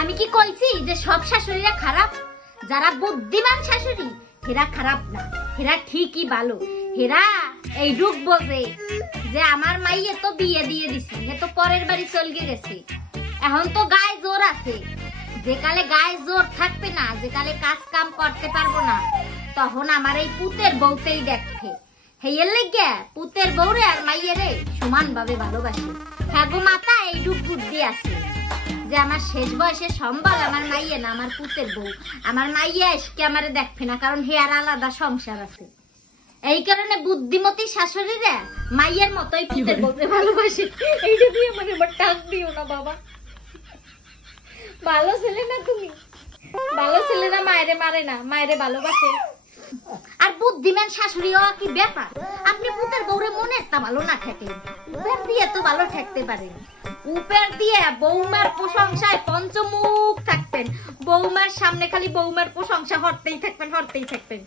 আমি কি কইছি যে সব শাশুড়িরা খারাপ? যারা বুদ্ধিমান শাশুড়ি হেরা খারাপ না, হেরা ঠিকই ভালো। হেরা এই রূপ বোঝে যে আমার মাইয়ে তো বিয়ে দিয়ে দিছি, হে তো পরের বাড়ি চলগে গেছে, এখন তো গায়ে জোর আছে। যে কালে গায়ে জোর থাকবে না, যে কালে কাজ কাম করতে পারবো না, তখন আমার এই পুতের বউতেই দেখবে। হেয়ের লেগে পুতের বউরে আর মাইয়েরে সমান ভাবে ভালোবাসে। হ্যাঁ গো মাতা, এই রূপ বুদ্ধি আছে যে আমার শেষ বয়সে সম্বল আমার মাইয়ে না, আমার পুতের বউ। আমার মাইয়ে আজকে আমারে দেখবে না, কারণ হে আর আলাদা সংসার আছে। এই কারণে বুদ্ধিমতী শাশুড়িরা মাইয়ের মতোই পুতের বউকে ভালোবাসে। এইটা দিয়ে মানে আমার টাক দিও না বাবা। ভালো ছেলে না তুমি, ভালো ছেলেরা মায়েরে মারে না, মায়েরে ভালোবাসে। আর বুদ্ধিমান শাশুড়ি হওয়া কি ব্যাপার? আপনি পুতের বউরে মনের তা ভালো না থাকলে উপর দিয়ে তো ভালো থাকতে পারেন। উপর দিয়ে বৌমার প্রশংসায় পঞ্চমুখ থাকতেন, বৌমার সামনে খালি বৌমার প্রশংসা হরতেই থাকবেন, হরতেই থাকবেন।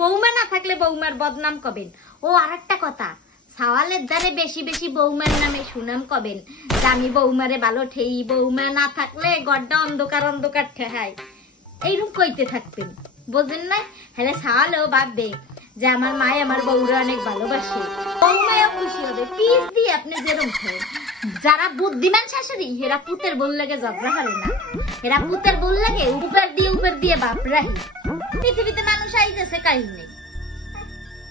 বৌমা না থাকলে বৌমার বদনাম কবেন। ও আরেকটা কথা, সাওয়ালের দ্বারে বেশি বেশি বৌমার নামে সুনাম কবেন যে আমি বৌমারে ভালো ঠেই, বৌমা না থাকলে গড্ডা অন্ধকার অন্ধকার ঠেহাই, এইরকম কইতে থাকতেন। বোঝেন না? হ্যাঁ, সাওয়ালও ভাববে যে আমার মায়ে আমার বউরে অনেক ভালোবাসে, বৌমায়ও খুশি হবে। পিস দিয়ে আপনি যেরকম খায়। যারা বুদ্ধিমান শাশুড়ি হেরা পুতের বল লাগে ঝগড়া হারে না, হেরা পুতের বল লাগে উপর দিয়ে বাপ রাহি। পৃথিবীতে মানুষ আইতেছে কাহিনী নেই,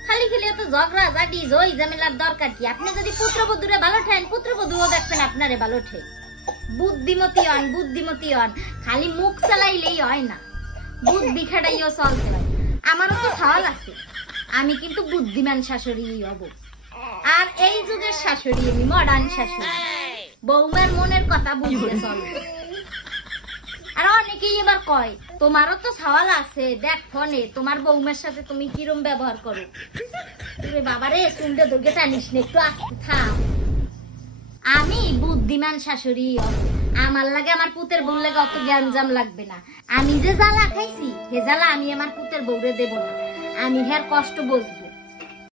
খালি খালি তো ঝগড়া জাডি জয় ঝামেলার দরকার কি? আপনি যদি পুত্রবধূরে ভালো ঠেন, পুত্রবধূও দেখবেন আপনারে ভালো ঠে। বুদ্ধিমতী হন, বুদ্ধিমতী হন, খালি মুখ চালাইলেই হয় না, বুদ্ধি খাটাইও চলতে হয়। আমারও তো সওয়াল আছে, আমি কিন্তু বুদ্ধিমান শাশুড়ি হব। আর এই যুগের শাশুড়ি আমি মডার্ন শাশুড়ি, বৌমার মনের কথা বুঝতে চলবে। আর অনেকেই এবার কয় তোমারও তো সওয়াল আছে, দেখ ফোনে তোমার বৌমার সাথে তুমি কিরম ব্যবহার করো। বাবারে শুনতে দুর্গে টানিস না, একটু আসতে থাম। আমি বুদ্ধিমান শাশুড়ি হব, আমার লাগে আমার পুতের বউ লাগে অত জ্ঞানজাম লাগবে না। আমি যে জ্বালা খাইছি সে জ্বালা আমি আমার পুতের বউরে দেব না, আমি হের কষ্ট বুঝবো।